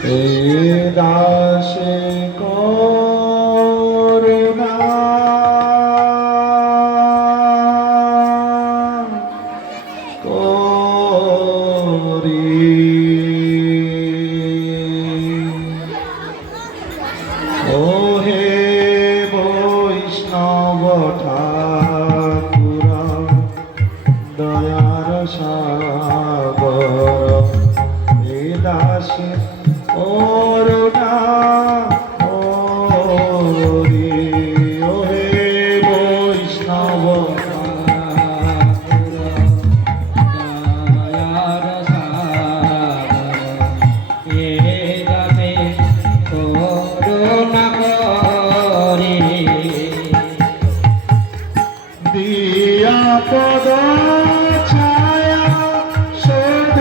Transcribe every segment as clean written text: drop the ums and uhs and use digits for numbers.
এ দাসে করুণা করি ওহে বৈষ্ণব ঠাকুর দয়ার সাগর এ দাসে করুণা করি ওহে বৈষ্ণব দয়ার সাগর এ দাসে করুণা করি দিয়া পদ ছায়া শোধ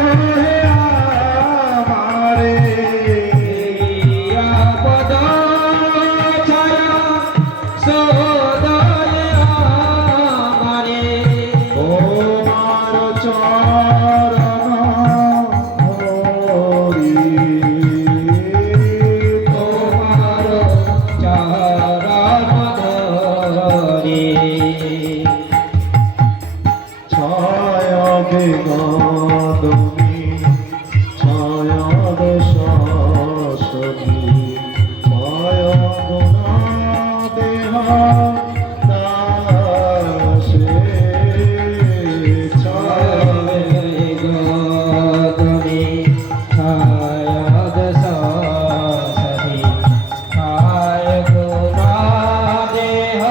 আমারে দিয়া পদ ছায়া সদয় আমারে তোমার চরণ হরি তোমার চরণ ধরি ছয় বেগদমি ছয় দশী ছয় গুণ দেহ দাসে ছয় গদমি ছায়দ সসি ছায় গুণা দেহ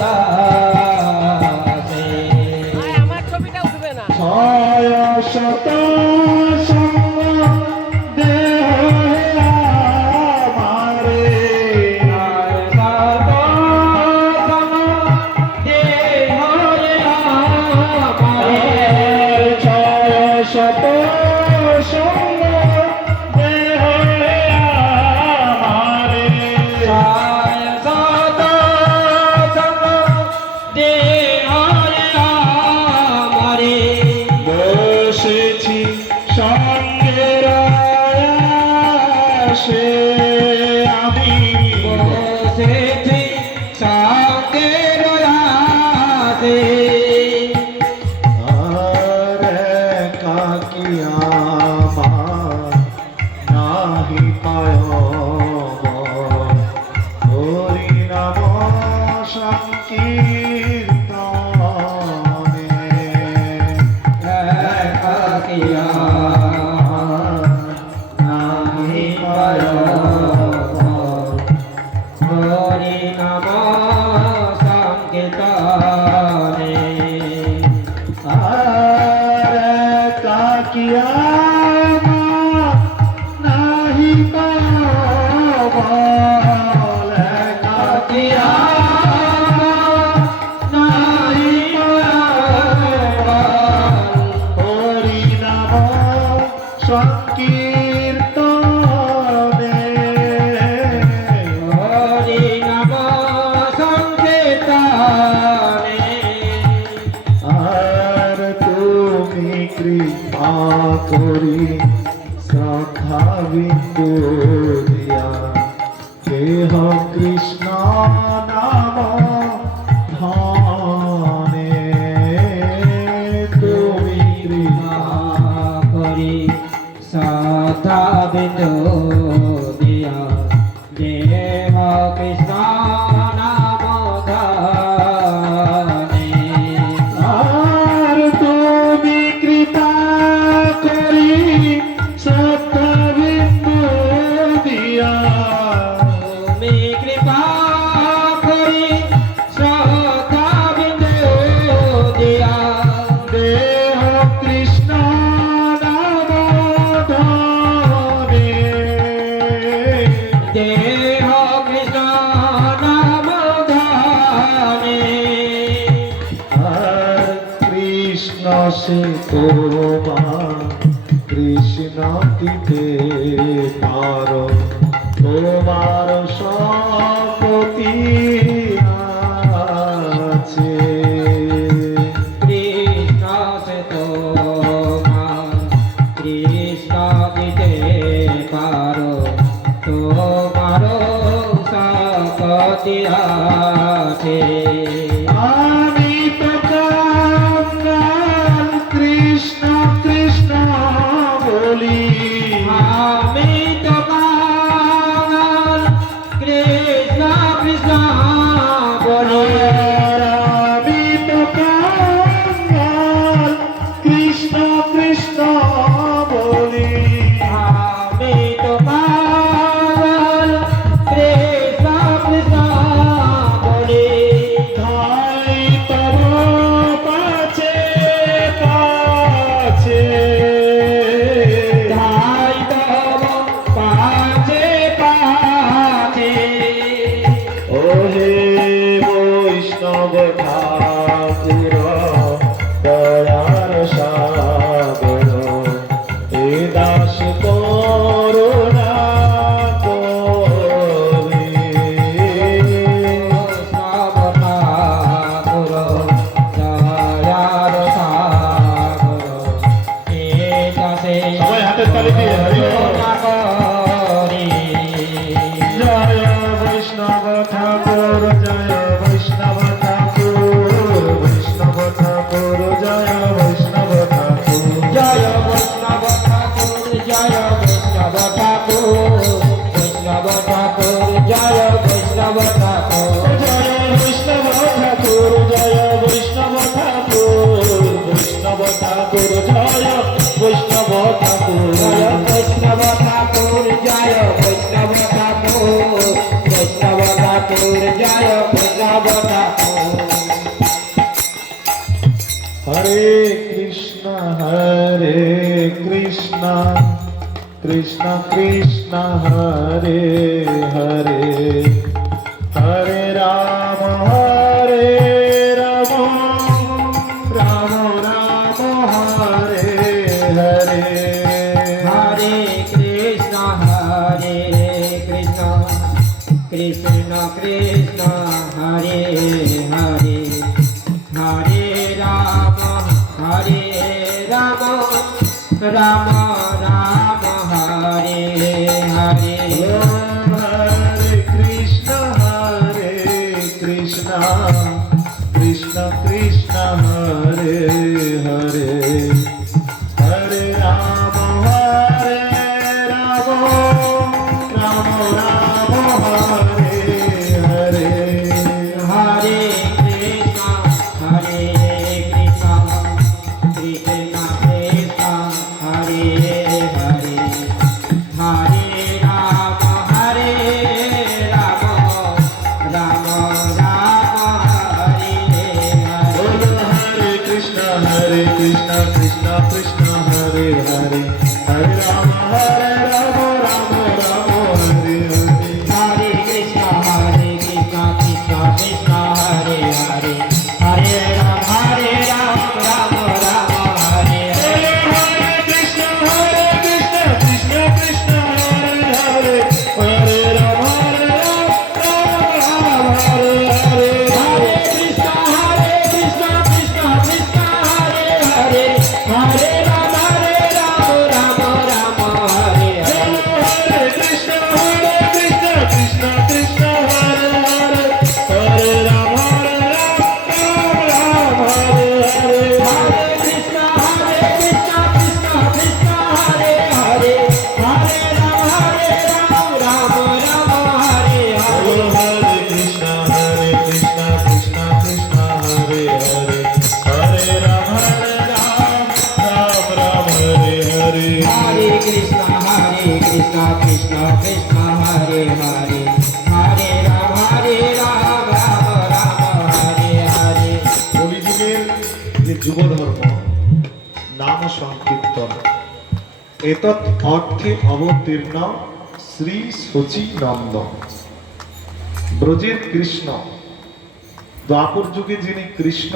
দাসে ছয় শত দেহ আমারে ছয় শত দেহ আমারে বসেছি সঙ্গের আয়াসে আমি আর একাকী আমার নাহি পায় হরি নাম সংকীর্তনে নাহি পায় হরি নাম সংকীর্তনে আর কাকিয়া নাহি পাবল কাকিয়া নাহি পাবল হরি নাম সংকীর্তনে হরি নাম সংকীর্তনে আর তুমি কৃপা করি শ্রদ্ধা বিন্দু দিয়া দেহ কৃষ্ণ নাম ধনে তুমি কৃপা করি সদা বিন্দু দিয়া দেহ কৃষ্ণ নাম ধানে আর তুমি কৃপা করি সত্তা বিন্দু দিয়া তুমি কৃপা করি সদা বিন্দু দিয়া দেহ কৃষ্ণ নাম ধনে দেহ কৃষ্ণ নাম ধানে আর কৃষ্ণ সে তোমার কৃষ্ণ দিতে পারো তোমার শপতি আছে কৃষ্ণ সে তোমার কৃষ্ণ দিতে পারো আমি তো কাঙাল কৃষ্ণ কৃষ্ণ বলি আমি তো কাঙাল কৃষ্ণ কৃষ্ণ বলি আমি তো কাঙাল কৃষ্ণ কৃষ্ণ বলি ধাই তব পাছে পাছে ধাই তব পাছে পাছে ওহে বৈষ্ণব ঠাকুর দয়ার সাগর এ দাস করুণা করি সব ঠাকুর দয়ার সাগর এ দাসে সবাই হাতের তালি দিয়ে হরি বল। করুণা করি জয় বৈষ্ণব ঠাকুর জয় বৈষ্ণব ঠাকুর বৈষ্ণব ঠাকুর জয় বৈষ্ণব ঠাকুর জয় বৈষ্ণব ঠাকুর জয় বৈষ্ণব ঠাকুর বৈষ্ণব ঠাকুর জয় বৈষ্ণব ঠাকুর জয় বৈষ্ণব ঠাকুর জয় বৈষ্ণব ঠাকুর বৈষ্ণব ঠাকুর জয় বৈষ্ণব ঠাকুর জয় বৈষ্ণব ঠাকুর জয় বৈষ্ণব ঠাকুর বৈষ্ণব ঠাকুর জয় বৈষ্ণব ঠাকুর হরে কৃষ্ণ কৃষ্ণ কৃষ্ণ হরে হরে হরে রাম রাম রাম হরে হরে হরে কৃষ্ণ কৃষ্ণ কৃষ্ণ হরে হরে হরে রাম রাম রাম হরে হরে হরে কৃষ্ণ কৃষ্ণ কৃষ্ণ হরে হরে হরে রাম রাম হরে হরে হরে কৃষ্ণ কৃষ্ণ কৃষ্ণ হরে হরে হরে রাম রাম হরে बोलो হরে हरे कृष्ण कृष्ण कृष्ण हरे हरे हरे राम राम राम हरे हरे हरे कृष्ण कृष्ण कृष्ण हरे हरे हरे राम राम राम हरे हरे हरे कृष्ण कृष्ण कृष्ण हरे हरे हरे राम राम हरे हरे हरे कृष्ण कृष्ण कृष्ण हरे हरे हरे राम राम राम हरे हरे हरे कृष्ण कृष्ण कृष्ण हरे हरे हरे राम राम हरे हरे हरे कृष्ण कृष्ण कृष्ण हरे हरे हरे राम राम हरे बोलो हरे हरे कृष्ण कृष्ण कृष्ण हरे हरे हरे राम राम हरे हरे हरे कृष्ण कृष्ण कृष्ण हरे हरे हरे राम राम हरे हरे কলিযুগের যে যুব ধর্ম নাম সংকীর্তন এতৎ অর্থে অবতীর্ণ শ্রী শচী নন্দন ব্রজের কৃষ্ণ দ্বাপর যুগে যিনি কৃষ্ণ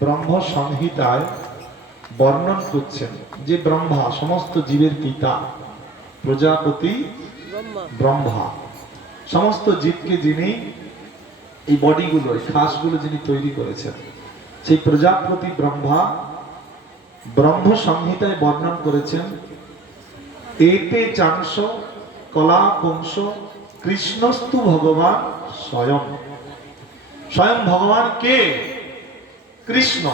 ব্রহ্ম সংহিতায় বর্ণন করছেন যে ব্রহ্মা সমস্ত জীবের পিতা প্রজাপতি ব্রহ্মা সমস্ত জীবকে যিনি এই বডিগুলো এই খাসগুলো যিনি তৈরি করেছেন সেই প্রজাপতি ব্রহ্ম সংহিতায় বর্ণন করেছেন এতে চাংশ কলা পুংস কৃষ্ণস্তু ভগবান স্বয়ং স্বয়ং ভগবান কে কৃষ্ণ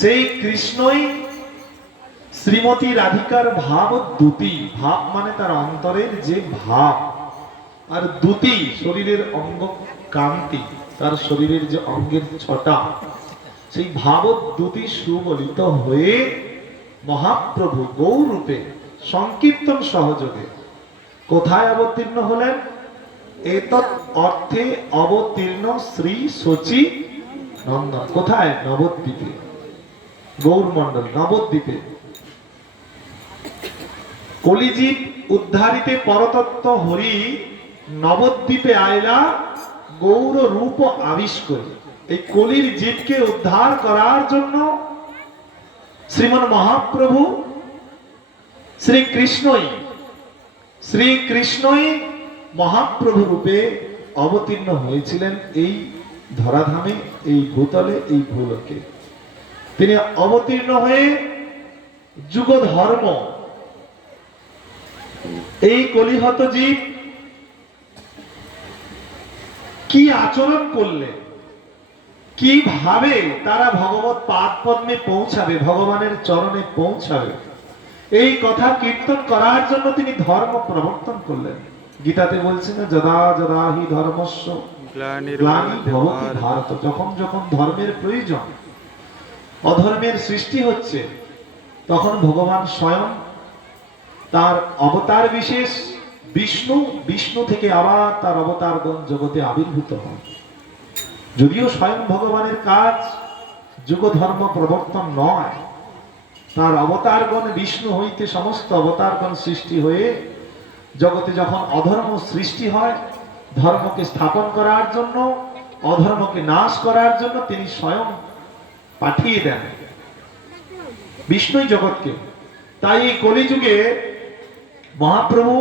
সেই কৃষ্ণই শ্রীমতী রাধিকার ভাব দ্যুতি, ভাব মানে তার অন্তরের যে ভাব, আর দ্যুতি শরীরের অঙ্গ কান্তি, তার শরীরের যে অঙ্গের ছটা, সেই ভাব দ্যুতি সুবলিত হয়ে মহাপ্রভু গৌরূপে সংকীর্তন সহযোগে কোথায় অবতীর্ণ হলেন? এতৎ অর্থে অবতীর্ণ শ্রী শচী নন্দন। কোথায়? নবদ্বীপে। গৌরমণ্ডল নবদ্বীপে। কলিজীব উদ্ধারিতে পরতত্ত্ব হরি নবদ্বীপে আইলা গৌর রূপ আবিষ্কার। এই কলির জীবকে উদ্ধার করার জন্য শ্রীমন মহাপ্রভু শ্রীকৃষ্ণই মহাপ্রভু রূপে অবতীর্ণ হয়েছিলেন এই ধরাধামে, এই ভূতলে, এই ভূলোকে। তিনি অবতীর্ণ হয়ে যুগ ধর্ম, এই কলিহত জীব কি আচরণ করলে, কিভাবে তারা ভগবত পাদ পদ্মে পৌঁছাবে, ভগবানের চরণে পৌঁছাবে, এই কথা কীর্তন করার জন্য তিনি ধর্ম প্রবর্তন করলেন। গীতাতে বলছেন না, যদা যদা হি ধর্মস্য গ্লানি ভবতি ভারত। যখন যখন ধর্মের প্রয়োজন, অধর্মের সৃষ্টি হচ্ছে, তখন ভগবান স্বয়ং তার অবতার বিশেষ বিষ্ণু থেকে আবার তার অবতারগণ জগতে আবির্ভূত হন। যদিও স্বয়ং ভগবানের কাজ যুগ ধর্ম প্রবর্তন নয়, তার অবতারগণ বিষ্ণু হইতে সমস্ত অবতারগণ সৃষ্টি হয়ে জগতে যখন অধর্ম সৃষ্টি হয়, ধর্মকে স্থাপন করার জন্য, অধর্মকে নাশ করার জন্য তিনি স্বয়ং পাঠিয়ে দেন বিষ্ণুই জগৎকে। তাই এই কলিযুগে মহাপ্রভু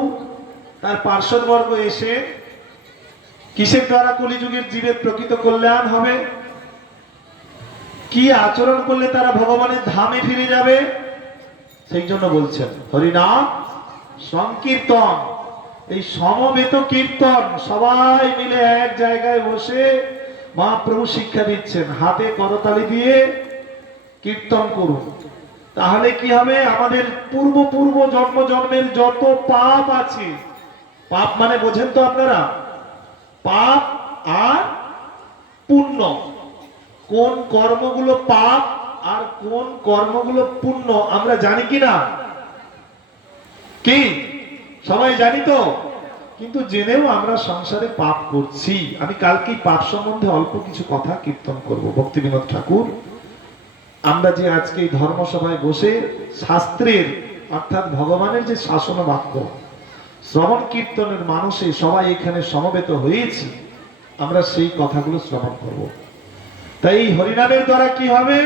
তার পার্শ্বদবর্গ এসে কিসের দ্বারা কলিযুগের জীবের প্রকৃত কল্যাণ হবে, কি আচরণ করলে তারা ভগবানের ধামে ফিরে যাবে, সেই জন্য বলছেন হরিনাম সংকীর্তন। এই সমবেত কীর্তন, সবাই মিলে এক জায়গায় বসে মহাপ্রভু শিক্ষা দিচ্ছেন, হাতে করতালি দিয়ে কীর্তন করুন। তাহলে কি হবে? আমাদের পূর্ব জন্মের যত পাপ আছে, পাপ মানে বোঝেন তো আপনারা, পাপ আর পুণ্য, কোন কর্মগুলো পাপ আর কোন কর্মগুলো পুণ্য আমরা জানি কি না? কি সবাই জানি তো? কিন্তু জেনেও আমরা সংসারে পাপ করছি। আমি কালকে পাপ সম্বন্ধে অল্প কিছু কথা কীর্তন করব। ভক্তি বিনোদ ঠাকুর, আমরা যে আজকে এই ধর্মসভায় বসে শাস্ত্রের অর্থাৎ ভগবানের যে শাসন বাক্য শ্রবণ কীর্তনের মানুষে সবাই এখানে সমবেত হয়েছি, আমরা সেই কথাগুলো শ্রবণ করব। তাই এই হরিনামের দ্বারা কি হবে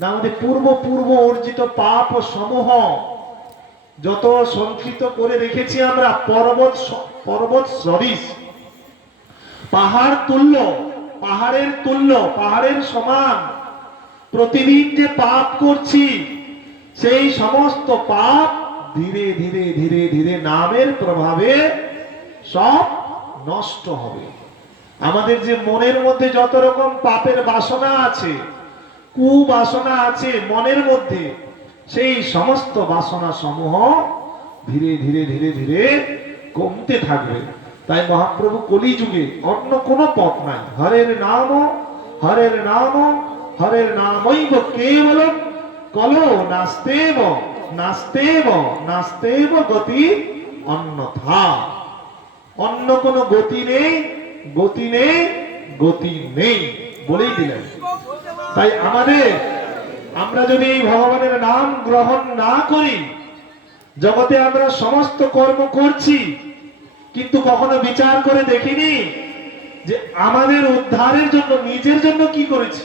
না, আমাদের পূর্ব অর্জিত পাপ ও সমূহ যত সংকৃত করে রেখেছি আমরা, পর্বত সদৃশ, পাহাড় তুল্য, পাহাড়ের তুল্য, পাহাড়ের সমান প্রতিদিন যে পাপ করছি, সেই সমস্ত পাপ ধীরে ধীরে ধীরে ধীরে নামের প্রভাবে সব নষ্ট হবে। আমাদের যে মনের মধ্যে যত রকম পাপের বাসনা আছে, কুবাসনা আছে মনের মধ্যে, সেই সমস্ত বাসনা সমূহ ধীরে ধীরে ধীরে ধীরে কমতে থাকবে। তাই মহাপ্রভু কলিযুগে অন্য কোনো পথ নাই, হরের নাম হরের নাম হরের নামৈব কেবলম কলো নাস্তেব নাস্তেব নাস্তেব গতি অন্যথা। অন্য কোনো গতি নেই, গতি নেই, গতি নেই বলেই দিলেন। তাই আমরা যদি এই ভগবানের নাম গ্রহণ না করি, জগতে আমরা সমস্ত কর্ম করছি, কিন্তু কখনো বিচার করে দেখিনি যে আমাদের উদ্ধারের জন্য, নিজের জন্য কি করেছি।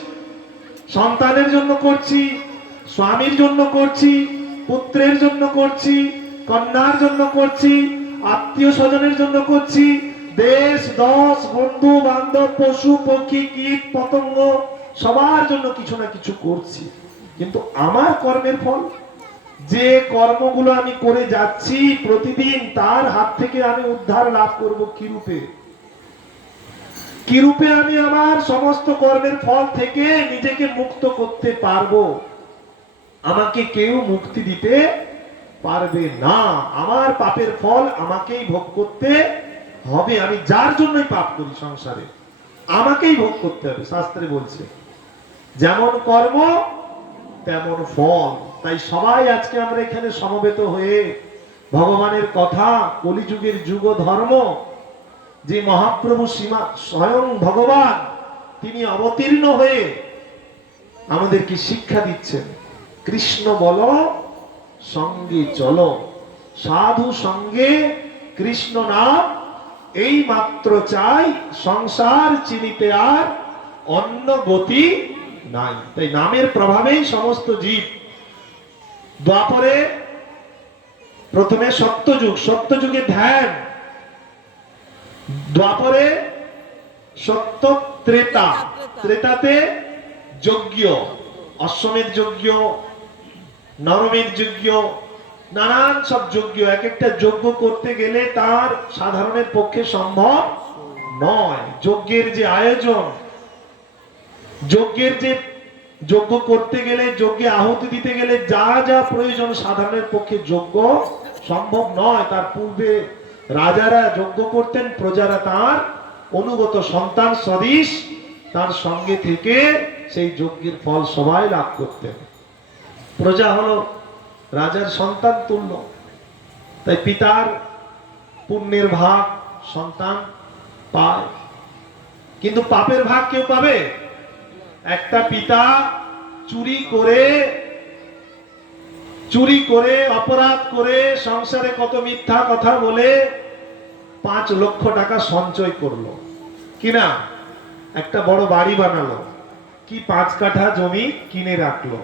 সন্তানের জন্য করছি, স্বামীর জন্য করছি, পুত্রের জন্য করছি, কন্যার জন্য করছি, আত্মীয় স্বজনের জন্য করছি, দেশ দশ বন্ধু বান্ধব পশু পক্ষী কীট পতঙ্গ সবার জন্য কিছু না কিছু করছি। কিন্তু আমার কর্মের ফল, যে কর্মগুলো আমি করে যাচ্ছি প্রতিদিন, তার হাত থেকে আমি উদ্ধার লাভ করব কি রূপে? কি রূপে আমি আমার সমস্ত কর্মের ফল থেকে নিজেকে মুক্ত করতে পারবো? আমাকে কেউ মুক্তি দিতে পারবে না। আমার পাপের ফল আমাকেই ভোগ করতে হবে। আমি যার জন্যই পাপ করি সংসারে, আমাকেই ভোগ করতে হবে। শাস্ত্রে বলছে যেমন কর্ম তেমন ফল। তাই সবাই আজকে আমরা এখানে সমবেত হয়ে ভগবানের কথা, কলিযুগের যুগ ধর্ম, যে মহাপ্রভু সীমা স্বয়ং ভগবান তিনি অবতীর্ণ হয়ে আমাদেরকে শিক্ষা দিচ্ছেন। কৃষ্ণ বলো সঙ্গে চলো, সাধু সঙ্গে কৃষ্ণ নাম এই মাত্র চাই, সংসার চিনিতে আর অন্য গতি নাই। তাই নামের প্রভাবেই সমস্ত জীব। দ্বাপরে প্রথমে সত্যযুগ, সত্যযুগে ধ্যান, দ্বাপরে সত্য, ত্রেতা, ত্রেতাতে যজ্ঞ, অশ্বমেধ যজ্ঞ, নরমেধ যজ্ঞ, নানান সব যজ্ঞ। এক একটা যজ্ঞ করতে গেলে তার সাধারণের পক্ষে সম্ভব নয়। যজ্ঞের যে আয়োজন, যজ্ঞের যে যজ্ঞ করতে গেলে, যজ্ঞে আহুতি দিতে গেলে যা যা প্রয়োজন সাধারণের পক্ষে যজ্ঞ সম্ভব নয়। তার পূর্বে রাজারা যজ্ঞ করতেন, প্রজারা তার অনুগত সন্তান সদৃশ তার সঙ্গে থেকে সেই যজ্ঞের ফল সবাই লাভ করতেন। প্রজা হলো রাজার সন্তান তুল্য। তাই পিতার পুণ্যের ভাগ সন্তান পায়, কিন্তু পাপের ভাগ কেউ পাবে? একটা পিতা চুরি করে অপরাধ করে সংসারে কত মিথ্যা কথা বলে 5 লক্ষ টাকা সঞ্চয় করলো, কিনা একটা বড় বাড়ি বানালো, কি 5 কাঠা জমি কিনে রাখলো,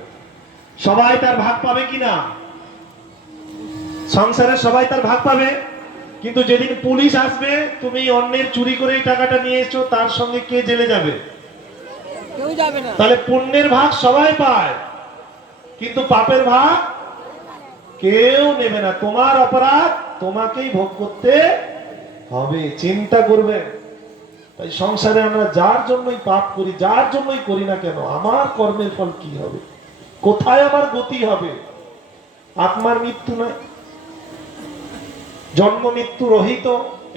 সবাই তার ভাগ পাবে কিনা? সংসারে সবাই তার ভাগ পাবে। কিন্তু যেদিন পুলিশ আসবে, তুমি অন্যের চুরি করে এই টাকাটা নিয়ে এসছো, তার সঙ্গে কে জেলে যাবে? কেউ যাবে না। তাহলে পুণ্যের ভাগ সবাই পায়, কিন্তু পাপের ভাগ কেউ নেবে না। তোমার অপরাধ তোমাকেই ভোগ করতে হবে, চিন্তা করবে। তাই সংসারে আমরা যার জন্যই পাপ করি, যার জন্যই করি না কেন, আমার কর্মের ফল কি হবে, কোথায় আমার গতি হবে? আত্মার মৃত্যু নয়, জন্ম মৃত্যু রহিত।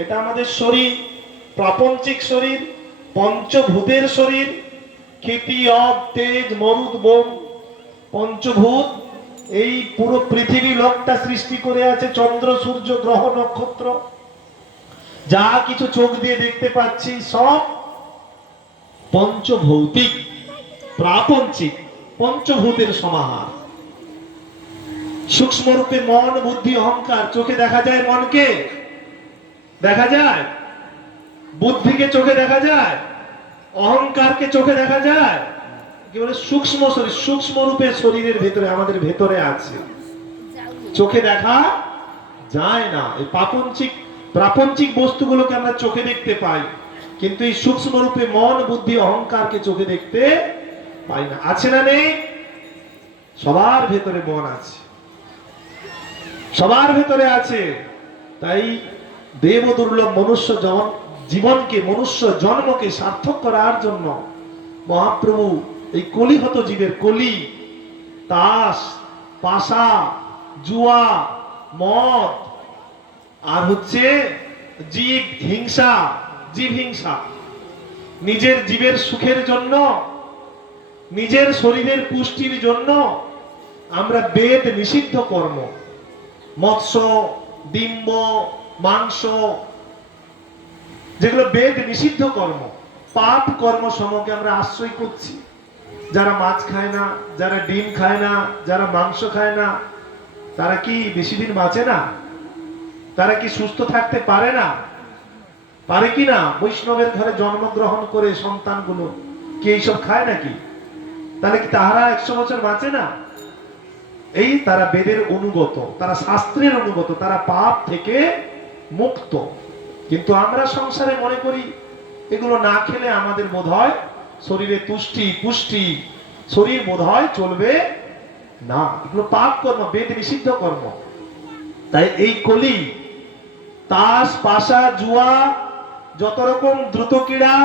এটা আমাদের শরীর, প্রাপঞ্চিক শরীর, পঞ্চভূতের শরীর। ক্ষিতি, অব, তেজ, মরুদ, বোম, পঞ্চভূত এই পুরো পৃথিবী লোকটা সৃষ্টি করে আছে। চন্দ্র, সূর্য, গ্রহ, নক্ষত্র, যা কিছু চোখ দিয়ে দেখতে পাচ্ছি সব পঞ্চভৌতিক, প্রাপঞ্চিক, পঞ্চভূতের সমাহার। সূক্ষ্ম রূপে মন, বুদ্ধি, অহংকার। চোখে দেখা যায় মনকে, দেখা যায় বুদ্ধিকে, চোখে দেখা যায় অহংকারকে, চোখে দেখা যায়। কি বলে? সূক্ষ্ম শরীর, সূক্ষ্ম রূপে শরীরের ভেতরে, আমাদের ভেতরে আছে, চোখে দেখা যায় না। এই প্রাপঞ্চিক বস্তুগুলোকে আমরা চোখে দেখতে পাই, কিন্তু এই সূক্ষ্ম রূপে মন, বুদ্ধি, অহংকারকে চোখে দেখতে পাই না। আছে না নেই? সবার ভেতরে মন আছে, সবার ভেতরে আছে। তাই দেব দুর্লভ মনুষ্য জীবনকে, মনুষ্য জন্মকে সার্থক করার জন্য মহাপ্রভু এই কলিহত জীবের, কলি, তাস, পাশা, জুয়া, মদ, আর হচ্ছে জীব হিংসা, নিজের জীবের সুখের জন্য, নিজের শরীরের পুষ্টির জন্য আমরা বেদ নিষিদ্ধ কর্ম, মৎস্য, ডিম্ব, মাংস, যেগুলো বেদ নিষিদ্ধ কর্ম, পাপ কর্ম সমূহকে আমরা আশ্রয় করছি। যারা মাছ খায় না, যারা ডিম খায় না, যারা মাংস খায় না, তারা কি বেশি দিন বাঁচে না? তারা কি সুস্থ থাকতে পারে না? পারে কি না? বৈষ্ণবের ঘরে জন্মগ্রহণ করে সন্তানগুলো কি এইসব খায় নাকি? তাহলে কি তাহারা 100 বছর বাঁচে না? এই তারা বেদের অনুগত, তারা শাস্ত্রের অনুগত, তারা পাপ থেকে মুক্ত। কিন্তু আমরা সংসারে মনে করি এগুলো না খেলে আমাদের বোধ হয় শরীরে তুষ্টি, পুষ্টি, শরীর বোধ হয় চলবে না। এগুলো পাপ কর্ম, বেদ নিষিদ্ধ কর্ম। তাই এই কলি, তাস, পাশা, জুয়া, যত রকম দ্রুত ক্রীড়া,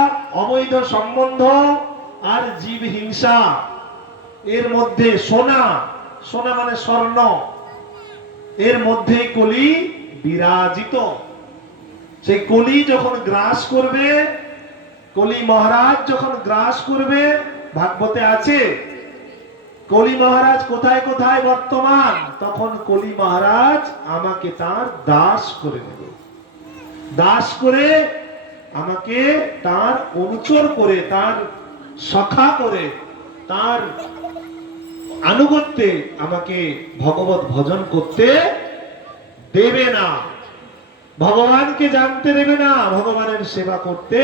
অবৈধ সম্বন্ধ আর জীব হিংসা, এর মধ্যে সোনা, সোনা মানে স্বর্ণ, এর মধ্যেই কলি বিরাজিত। সেই কলি যখন গ্রাস করবে, কলি মহারাজ যখন গ্রাস করবে, ভাগবতে আছে কলি মহারাজ কোথায় কোথায় বর্তমান, তখন কলি মহারাজ আমাকে তার দাস করে নেবে, দাস করে আমাকে তার অনুচর করে, তার সখা করে, তার আনুগত্যে আমাকে ভগবত ভজন করতে দেবে না, ভগবানকে জানতে দেবে না, ভগবানের সেবা করতে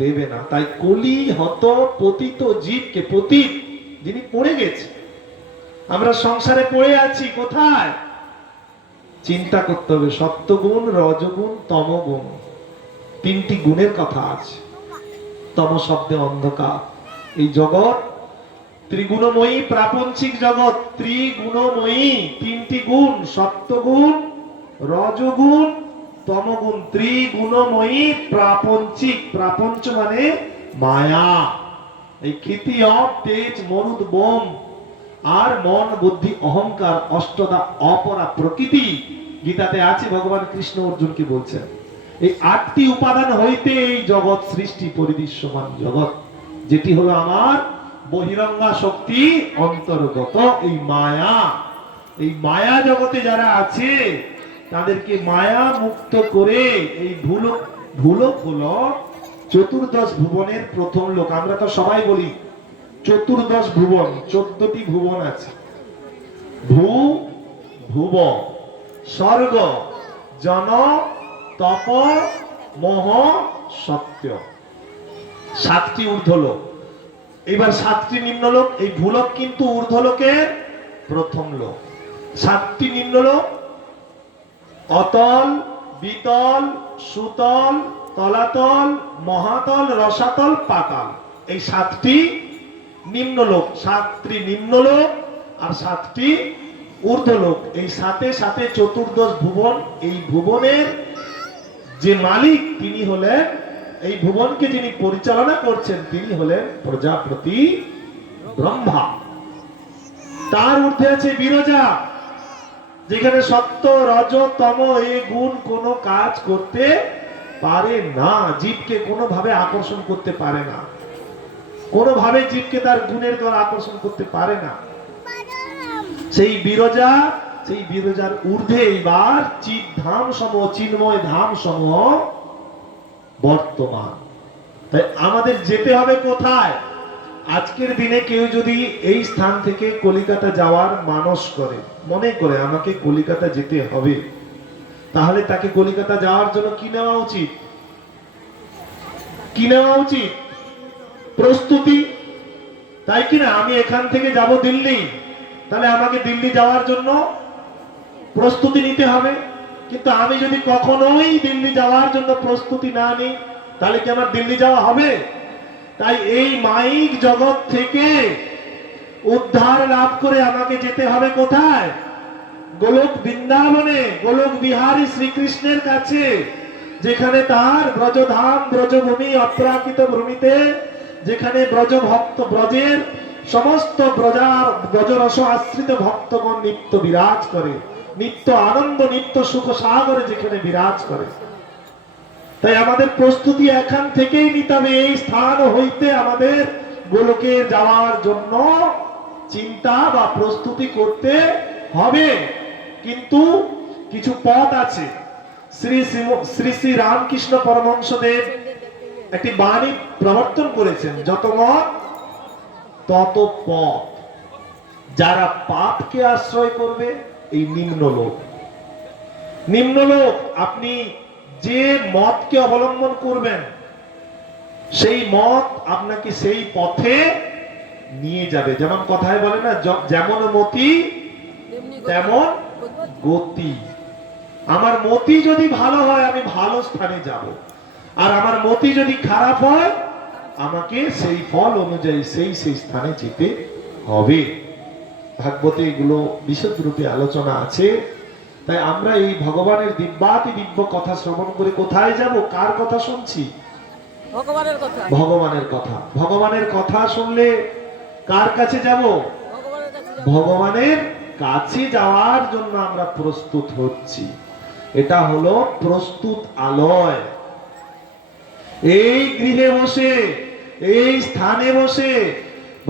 দেবে না। তাই কলি হত পতিত জীবকে, পতিত যিনি পড়ে গেছে, আমরা সংসারে পড়ে আছি কোথায়, চিন্তা করতে হবে। সত্যগুণ, রজগুণ, তমগুণ, তিনটি গুণের কথা আছে। তম শব্দে অন্ধকার। এই জগৎ ত্রিগুণময়ী, প্রাপঞ্চিক জগৎ ত্রিগুণময়ী, তিনটি গুণ, সত্যগুণ, রজগুণ, তমগুণ, ত্রিগুণময়ী প্রাপঞ্চিক। প্রাপঞ্চ মানে মায়া, এই ক্ষিতি, অপ, তেজ, মরুদ, বোম আর মন, বুদ্ধি, অহংকার, অষ্টদা অপরা প্রকৃতি। গীতাতে আছে, ভগবান কৃষ্ণ অর্জুনকে বলছেন এই আটটি উপাদান হইতে এই জগৎ সৃষ্টি, পরিদৃশ্যমান জগৎ, যেটি হলো আমার বহিরঙ্গা শক্তি অন্তর্গত এই মায়া। এই মায়া জগতে যারা আছে তাদেরকে মায়া মুক্ত করে এই ভুলক হলো চতুর্দশ ভুবনের প্রথম লোক। আমরা তো সবাই বলি চতুর্দশ ভুবন, 14টি ভুবন আছে। ভুব, স্বর্গ, জন, তপ, মোহ, সত্য, 7টি ঊর্ধ্বলোক। এবার 7টি নিম্নলোক। এই ভূলোক কিন্তু ঊর্ধ্বলোকের প্রথম লোক। 7টি নিম্নলোক অতল, বিতল, সুতল, তলাতল, মহাতল, রসাতল, পাতাল। এই 7টি নিম্নলোক। 7টি নিম্নলোক আর 7টি ঊর্ধ্বলোক। এই সাথে সাথে চতুর্দশ ভুবন। এই ভুবনের যে মালিক তিনি হলেন, এই ভুবনকে যিনি পরিচালনা করছেন তিনি হলেন প্রজাপতি ব্রহ্মা। তার ঊর্ধ্বে আছে বিরজা, যেখানে সত্য, রজ, তম এই গুণ কোনো কাজ করতে পারে না, জীবকে কোনোভাবে আকর্ষণ করতে পারে না, কোনোভাবে জীবকে তার গুণের দ্বারা আকর্ষণ করতে পারে না। সেই বিরজা, সেই বিরজার ঊর্ধ্বে এইবার চিৎ ধাম সমূহ, চিন্ময় ধাম সমূহ বর্তমান। তাই আমাদের যেতে হবে কোথায়? আজকের দিনে কেউ যদি এই স্থান থেকে কলিকাতা যাওয়ার মানস করে, মনে করে আমাকে কলিকাতা যেতে হবে, তাহলে তাকে কলিকাতা যাওয়ার জন্য কি নেওয়া উচিত? কি নেওয়া উচিত? প্রস্তুতি, তাই কিনা? আমি এখান থেকে যাব দিল্লি, তাহলে আমাকে দিল্লি যাওয়ার জন্য প্রস্তুতি নিতে হবে। কিন্তু আমি যদি কখনোই দিল্লি যাওয়ার জন্য প্রস্তুতি না নিই, তাহলে কি আমার দিল্লি যাওয়া হবে? তাই এই মাইক জগৎ থেকে উদ্ধার লাভ করে আমাকে যেতে হবে কোথায়? গোলক বৃন্দাবনে, গোলক বিহারী শ্রীকৃষ্ণের কাছে, যেখানে তার ব্রজধাম, ব্রজভূমি, অপ্রাকৃত ভূমিতে, যেখানে ব্রজ ভক্ত, ব্রজের সমস্ত ব্রজরস আশ্রিত ভক্তগণ নিত্য বিরাজ করে, নিত্য আনন্দ, নিত্য সুখ সাগরে যেখানে বিরাজ করে। তাই আমাদের প্রস্তুতি এখান থেকেই নিতে হবে। এই স্থান হইতে আমাদের গোলকে যাওয়ার জন্য চিন্তা বা প্রস্তুতি করতে হবে। কিন্তু কিছু পথ আছে। শ্রী শ্রী রামকৃষ্ণ পরমহংসদেব একটি বাণী প্রবর্তন করেছেন, যত মত তত পথ। যারা পাপকে আশ্রয় করবে, এই নিম্নলোক, নিম্নলোক আপনি যে মতকে অবলম্বন করবেন, সেই মত আপনাকে সেই পথে নিয়ে যাবে। যেমন কথায় বলে না, যেমন মতি তেমন গতি। আমার মতি যদি ভালো হয় আমি ভালো স্থানে যাব, আর আমার মতি যদি খারাপ হয় আমাকে সেই ফল অনুযায়ী সেই সেই স্থানে যেতে হবে। ভাগবতে এগুলো বিশদ রূপে আলোচনা আছে। তাই আমরা এই ভগবানের দিব্যাতি দিব্য কথা শ্রবণ করে কোথায় যাব? কার কথা শুনছি? ভগবানের কথা। ভগবানের কথা। ভগবানের কথা শুনলে কার কাছে যাব? ভগবানের কাছে ভগবানের কাছে যাওয়ার জন্য আমরা প্রস্তুত হচ্ছি। এটা হলো প্রস্তুত আলয়। এই গৃহে বসে, এই স্থানে বসে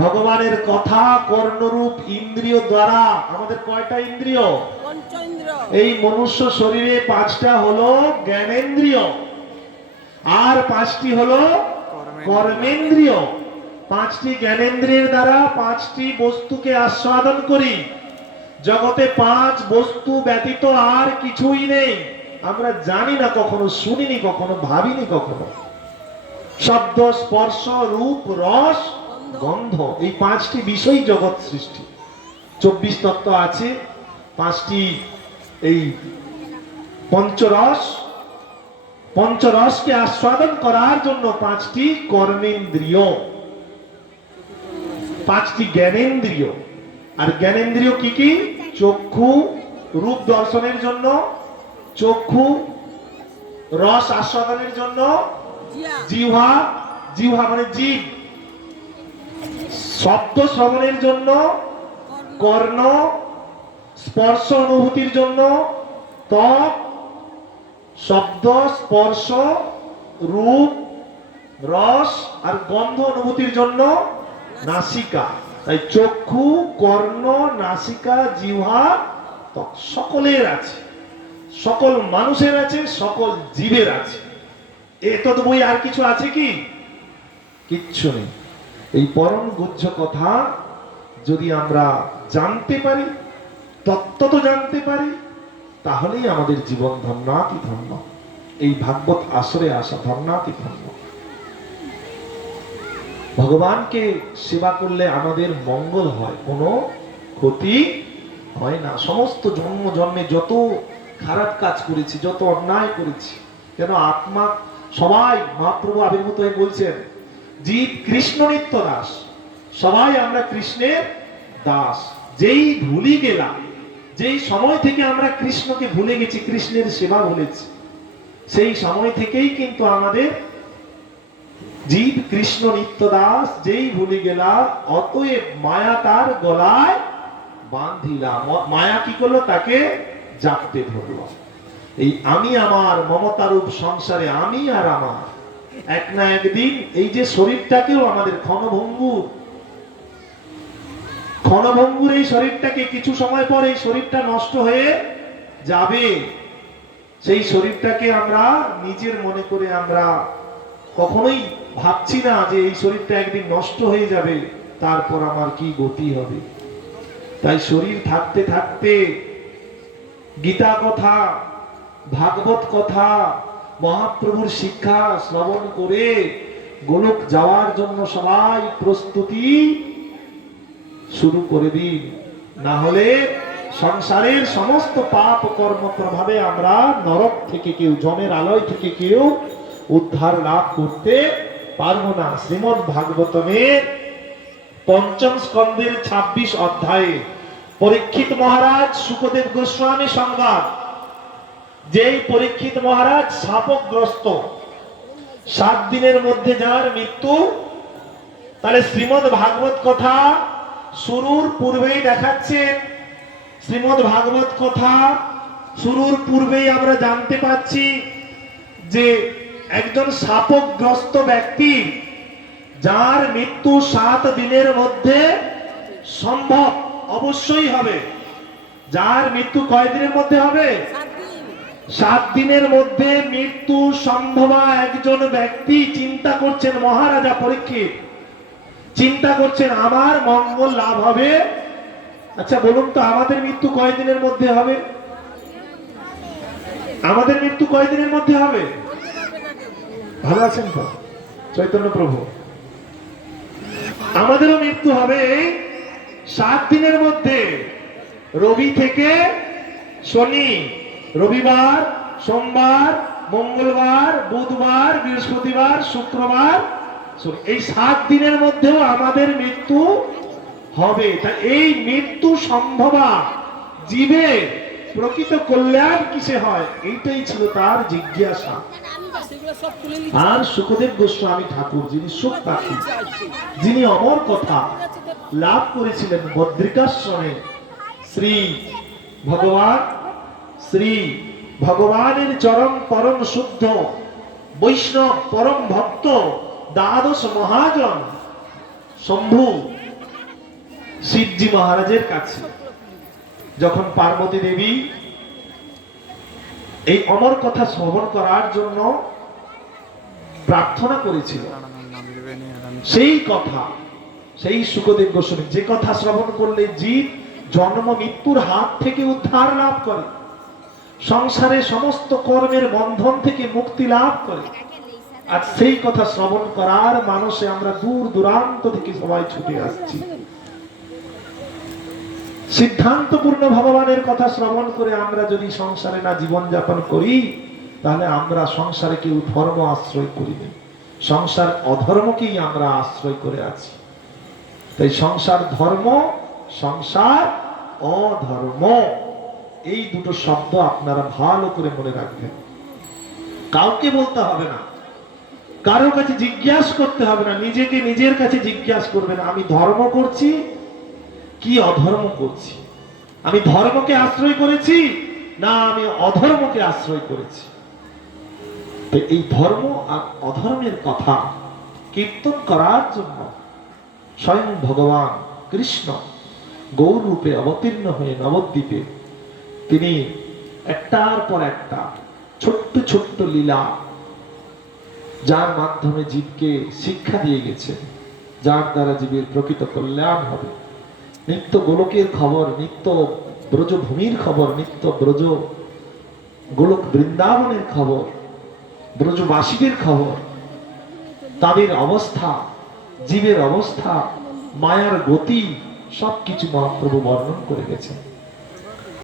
ভগবানের কথা কর্ণরূপ ইন্দ্রিয় দ্বারা, আমাদের কয়টা ইন্দ্রিয়? পঞ্চ ইন্দ্র। এই মনুষ্য শরীরে 5টা হলো জ্ঞানেন্দ্রিয়, আর 5টি হলো কর্মেন্দ্রিয়। 5টি জ্ঞানেন্দ্রিয়ের দ্বারা 5টি বস্তুকে আস্বাদন করি। জগতে 5 বস্তু ব্যতীত আর কিছুই নেই। আমরা জানি না, কখনো শুনিনি, কখনো ভাবিনি কখনো। শব্দ, স্পর্শ, রূপ, রস, গন্ধ, এই 5টি বিষয় জগৎ সৃষ্টি। 24 তত্ত্ব আছে, 5টি এই পঞ্চরস, পঞ্চরসকে আস্বাদন করার জন্য 5টি কর্মেন্দ্রিয়, 5টি জ্ঞানেন্দ্রিয়। আর জ্ঞানেন্দ্রিয় কি কি? চক্ষু রূপ দর্শনের জন্য, চক্ষু রস আস্বাদনের জন্য, জিয়া। জিহ্বা, জিহ্বা মানে জীব, শব্দ শ্রবণের জন্য, কর্ণ স্পর্শ অনুভূতির জন্য, ত্বক শব্দ স্পর্শ রূপ রস আর গন্ধ অনুভূতির জন্য, নাসিকা। তাই চক্ষু, কর্ণ, নাসিকা, জিহ্বা, ত্বক সকলের আছে, সকল মানুষের আছে, সকল জীবের আছে। এতদ বই আর কিছু আছে কি? কিচ্ছু নেই। এই পরম গুহ্য কথা যদি আমরা জানতে পারি, তত্ত্ব জানতে পারি, তাহলেই আমাদের জীবন ধন্যাতি ধন্য। এই ভাগবত আসরে আসা ধন্যাতি ধন্য। ভগবানকে সেবা করলে আমাদের মঙ্গল হয়, কোনো ক্ষতি হয় না। সমস্ত জন্ম জন্মে যত খারাপ কাজ করেছি, যত অন্যায় করেছি, কেন আত্মা সবাই, মহাপ্রভু আবির্ভূত হয়ে বলছেন, জীব কৃষ্ণ নিত্য দাস। সবাই আমরা কৃষ্ণের দাস। যেই ভুলি গেলাম, যেই সময় থেকে আমরা কৃষ্ণকে ভুলে গেছি, কৃষ্ণের সেবা ভুলেছি, সেই সময় থেকেই কিন্তু আমাদের জীব কৃষ্ণ নিত্য দাস। যেই ভুলে গেলা, অতএব মায়া তার গলায় বাঁধিলাম। মায়া কি করলো? তাকে জাপটে ধরলো। এই আমি আমার মমতারূপ সংসারে আমি আর আমার, এক না একদিন এই যে শরীরটাকেও আমাদের ক্ষণভঙ্গুর, ক্ষণভঙ্গুর এই শরীরটাকে কিছু সময় পর এই শরীরটা নষ্ট হয়ে যাবে। সেই শরীরটাকে আমরা নিজের মনে করে আমরা কখনোই ভাবছি না যে এই শরীরটা একদিন নষ্ট হয়ে যাবে, তারপর আমার কি গতি হবে। তাই শরীর থাকতে থাকতে গীতা কথা, ভাগবত কথা, মহাপ্রভুর শিক্ষা শ্রবণ করে গোলক যাওয়ার জন্য সবাই প্রস্তুতি শুরু করে দিন। না হলে সংসারের সমস্ত পাপ কর্ম প্রভাবে আমরা নরক থেকে কেউ, জমের আলয় থেকে কেউ উদ্ধার লাভ করতে পারবো না। শ্রীমদ্ ভাগবতমের ৫ম স্কন্ধের ২৬ অধ্যায়ে পরীক্ষিত মহারাজ সুখদেব গোস্বামী সংবাদ, যেই পরীক্ষিত মহারাজ শাপগ্রস্ত, 7 দিনের মধ্যে যার মৃত্যু। তাহলে শ্রীমদ্ ভাগবত কথা শুরুর পূর্বেই দেখাচ্ছেন, শ্রীমদ্ ভাগবত কথা শুরুর পূর্বেই আমরা জানতে পাচ্ছি যে একজন শাপগ্রস্ত ব্যক্তি, যার মৃত্যু 7 দিনের মধ্যে সম্ভব, অবশ্যই হবে। যার মৃত্যু কয় দিনের মধ্যে হবে? 7 দিনের মধ্যে মৃত্যু সম্ভব একজন ব্যক্তি চিন্তা করছেন, মহারাজা পরীক্ষিত চিন্তা করছেন আমার মঙ্গল লাভ হবে। আচ্ছা বলুন তো, আমাদের মৃত্যু কয় দিনের মধ্যে হবে? আমাদের মৃত্যু কয় দিনের মধ্যে হবে? ভালো আছেন তো চৈতন্য প্রভু? আমাদেরও মৃত্যু হবে 7 দিনের মধ্যে। রবি থেকে শনি, রবিবার, সোমবার, মঙ্গলবার, বুধবার, বৃহস্পতিবার, শুক্রবার, এই 7 দিনের মধ্যেও আমাদের মৃত্যু হবে। তা এই মৃত্যু সম্ভবা জীবের প্রকৃত কল্যাণ কিসে হয়, এইটাই ছিল তার জিজ্ঞাসা। এগুলো সব তুলে নিচ্ছি। আর সুখদেব গোস্বামী ঠাকুর যিনি সুখ পাখি, যিনি অমর কথা লাভ করেছিলেন বদ্রিকাশ্রমে, শ্রী ভগবানের চরম পরম শুদ্ধ বৈষ্ণব পরম ভক্ত দ্বাদশ মহাজন শম্ভু শিবজি মহারাজের কাছে যখন পার্বতী দেবী এই অমর কথা শ্রবণ করার জন্য প্রার্থনা করেছিল, সেই কথা, সেই সুখদেব গোস্বামী যে কথা শ্রবণ করলে জীব জন্ম মৃত্যুর হাত থেকে উদ্ধার লাভ করে, সংসারে সমস্ত কর্মের বন্ধন থেকে মুক্তি লাভ করে, আর সেই কথা শ্রবণ করার মানুষে আমরা দূর দূরান্ত থেকে সবাই ছুটে আসছি। সিদ্ধান্তপূর্ণ ভগবানের কথা শ্রবণ করে আমরা যদি সংসারে না জীবন যাপন করি, তাহলে আমরা সংসারে কেউ ধর্ম আশ্রয় করিনি, সংসার অধর্মকেই আমরা আশ্রয় করে আছি। তাই সংসার ধর্ম, সংসার অধর্ম, এই দুটো শব্দ আপনারা ভালো করে মনে রাখবেন। কাউকে বলতে হবে না, কারো কাছে জিজ্ঞাসা করতে হবে না, নিজেকে নিজের কাছে জিজ্ঞাসা করবেন, আমি ধর্ম করছি কি অধর্ম করছি, আমি ধর্মকে আশ্রয় করেছি না আমি অধর্মকে আশ্রয় করেছি। তো এই ধর্ম আর অধর্মের কথা কীর্তন করার জন্য স্বয়ং ভগবান কৃষ্ণ গৌর রূপে অবতীর্ণ হয়ে নবদ্বীপে তিনি একটার পর একটা ছোট্ট ছোট্ট লীলা, যার মাধ্যমে জীবকে শিক্ষা দিয়ে গেছেন, যার দ্বারা জীবের প্রকৃত কল্যাণ হবে। নিত্য গোলকের খবর, নিত্য ব্রজভূমির খবর, নিত্য ব্রজ গোলক বৃন্দাবনের খবর, ব্রজবাসীদের খবর, তাদের অবস্থা, জীবের অবস্থা, মায়ার গতি, সবকিছু মহাপ্রভু বর্ণন করে গেছেন।